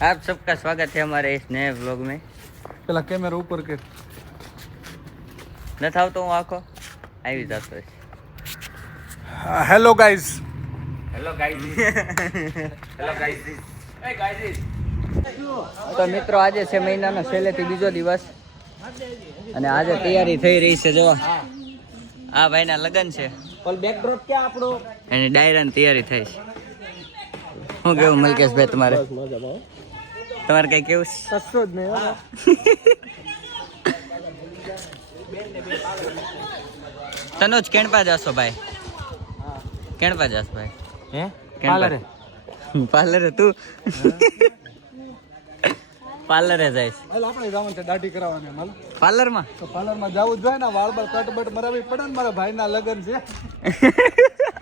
आप सबका स्वागत है हमारे इस नए व्लॉग में। પેલા કેમેરા ઉપર કે न था तो હું આખો આવી જતો hello guys hello guys hello guys એ ગાઈઝ તો મિત્રો આજે છે મહિનાનો છેલ્લેથી બીજો દિવસ અને આજે તૈયારી થઈ રહી છે જો આ ભાઈના લગન છે પણ બેકડ્રોપ ક્યાં આપણો એની ડાયરાની તૈયારી થઈ છે શું કેવું મલકેશભાઈ તમારે તમારે કઈ કેવું છે કશો જ નહીં તનોજ કેણપા જાશો ભાઈ કેણપા જાશ ભાઈ હે પાર્લરે તું પાર્લરે જઈશ હાલ આપણે જવાનું છે દાઢી કરાવવાની હાલ પાર્લરમાં તો પાર્લરમાં જવું જ જોઈએ ને વાળ બાળ કટ બટ મરાવી પડે ને મારા ભાઈના લગ્ન છે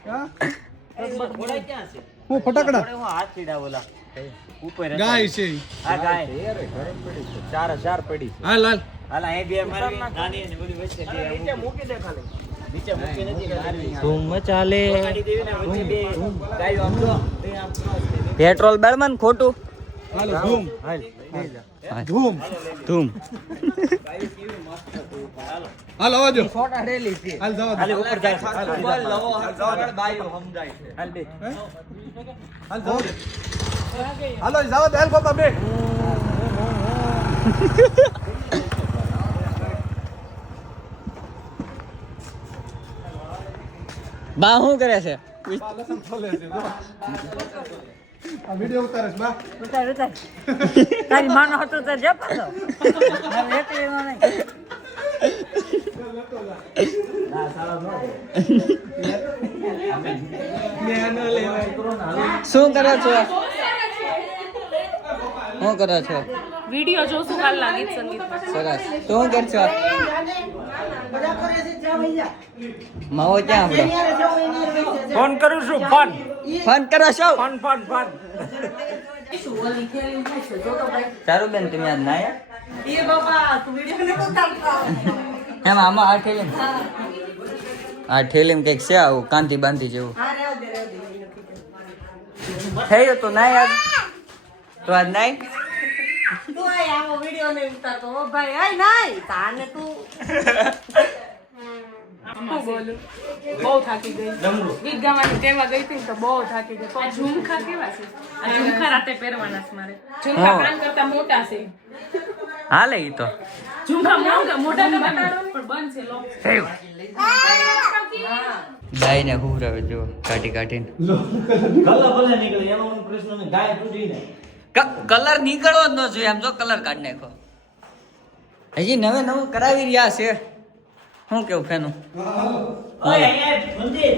હા ઘોડા ક્યાં છે હું ફટાકડા હું હાથ સીડા બોલા ઉપર ગાય છે આ ગાય ચાર પડી હાલ હાલ હાલ અહીં બે મારી નાની ને બધી વચ્ચે છે નીચે મૂકી દે ખાલી નીચે મૂકી નથી મારવી ધૂમ ચાલે વચ્ચે બે ગાયો આમ જો બે આમ પેટ્રોલ બેળમાં ને ખોટું હાલ ધૂમ હાલ ધૂમ ધૂમ હાલ આવજો ફોટા રેલી છે હાલ જવા હાલ દે ઉપર જાય હાલ બોલ લવો હજાર બાયું સમજાય છે હાલ બે હાલ જવા દે હાલો જવા દે હાલ બાપા બે બા શું કરે છે લસણ છોલે છે જો આ વિડિયો ઉતારે છે બા ઉતાર તારી માનો હતો તો જપ હતો હવે એકલી નો નહીં શું કરો છો શું કરો છો વિડિયો જોશું કાલના ગીત સંગીત સરસ તો શું કરશો માવો ક્યાં આપણો ફોન કરું છું ફોન ફોન કરો છો ફોન તારું બેન તમે આજ ના એ બાબા તું વિડિયો ને ઉતારતો એમ આમાં આ ઠેલીમ કંઈક છે આવું કાંતિ બાંધી જેવું હા રેવ દે થઈ તો ના યાદ તો આજ નાઈ તું આય આવો વિડિયો ને ઉતારતો ઓ ભાઈ આય નાય તાને તું હું બોલું બહુ થાકી ગઈ ગીત ગાવાની ટેવા ગઈ હતી તો બહુ થાકી ગઈ આ ઝુમખા કેવા છે આ ઝુમખા રાતે પહેરવાના છે મારે ઝુમખા કાન કરતા મોટા છે હાલે ઈ તો ઝુમખા મોટા તો બનાડો પણ બંધ છે લો ગાય ને હુરાવે જો કાઢીને કલર ભલે નીકળે એનો પ્રશ્ન નહીં ગાય તૂટી ને કલર નીકળવો જ ન જોઈએ આમ જો કલર કાઢી નાખો હજી નવું કરાવી રહ્યા છે શું કેવું ફેનું ઓય અહીંયા મંદિર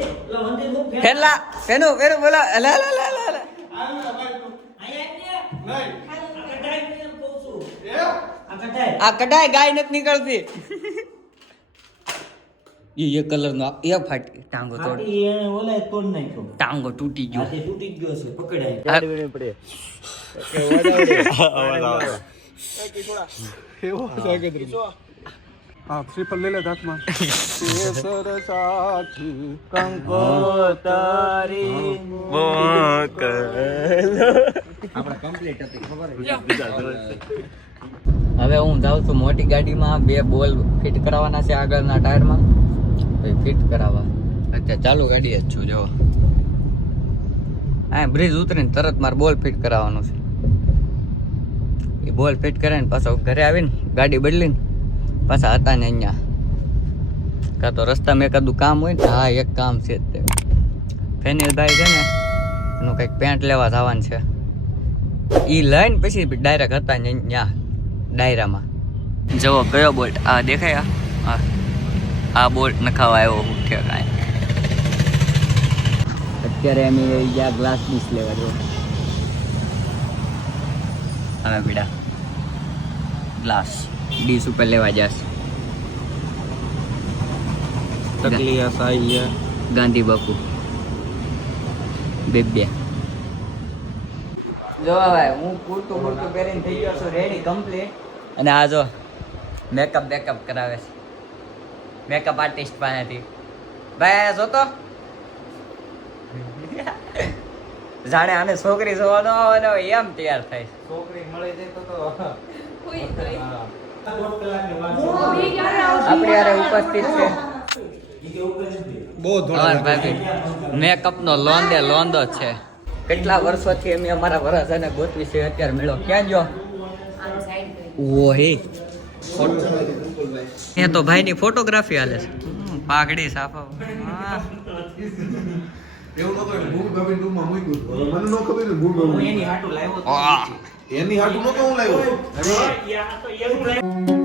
નું ફેનલા ફેનું બોલા અલા અલા અલા અલા આ કઢાઈ ગાય નથી નીકળતી એ કલર નો એ ફાટી ટાંગો ટાંગો તૂટી ગયો તૂટી ગયો છે પકડાય એવો જાગેદ્રી હા શ્રીફળ લઈ લે હાથમાં કેસર સાથી કંકોતરી આપણે કમ્પ્લીટ હતી ખબર હવે હું જાઉં છું મોટી ગાડીમાં બે બોલ ફિટ કરાવવાના છે આગળના ટાયરમાં ફિટ કરાવવા અત્યારે ચાલુ ગાડી જ છું જો આ બ્રિજ ઉતરીને તરત મારે બોલ ફિટ કરાવવાનું છે એ બોલ ફિટ કરે ને પાછો ઘરે આવીને ગાડી બદલીને પાછા હતા ને અહીંયા કાં તો રસ્તામાં એકાદું કામ હોય ને હા એક કામ છે જ તે ફેનિલભાઈ છે ને એનું કંઈક પેન્ટ લેવા જવાનું છે એ લઈને પછી ડાયરેક્ટ હતા ને અહીંયા ડાયરામાં જવો કયો બોલ્ટ આ દેખાય આ બોલ્ટ નખાવા આવ્યો હું છે કાંઈ અત્યારે અમે ગયા ગ્લાસ ડીશ લેવા જો અમે પીડા ગ્લાસ ડીશ ઉપર લેવા જશે તકલીફ સાઈ ગાંધી બાપુ બે જો ભાઈ હું પૂરતું પહેરીને થઈ ગયો છું રેડી કમ્પ્લીટ અને આ જો મેકઅપ કરાવે છે મેકઅપ આર્ટિસ્ટ પાસેથી ભાઈ આ જોતો જાણે આને છોકરી જોવા ન આવે ને એમ તૈયાર થાય. છોકરી મળી જાય તો કોઈ કોઈ હા. આપણી હારે ઉપસ્થિત છે બહુ અમાર ભાભી. મેકઅપનો લોંદો જ છે. કેટલા વર્ષોથી અમે અમારા વરસાને ગોતવી છે, અત્યારે મેળો ક્યાં ગયો? ઓહે એ તો ભાઈની ફોટોગ્રાફી હાલે છે. પાઘડી સાફા. એવું નતો ભૂમિ ભાભી રૂમમાં મૂક્યું મને નો ખબર ને ભૂમિ ભાભી એની હાટું લાવ્યો તો આહ. એની હાટું નતો હું લાવ્યો અરે યા તો એવું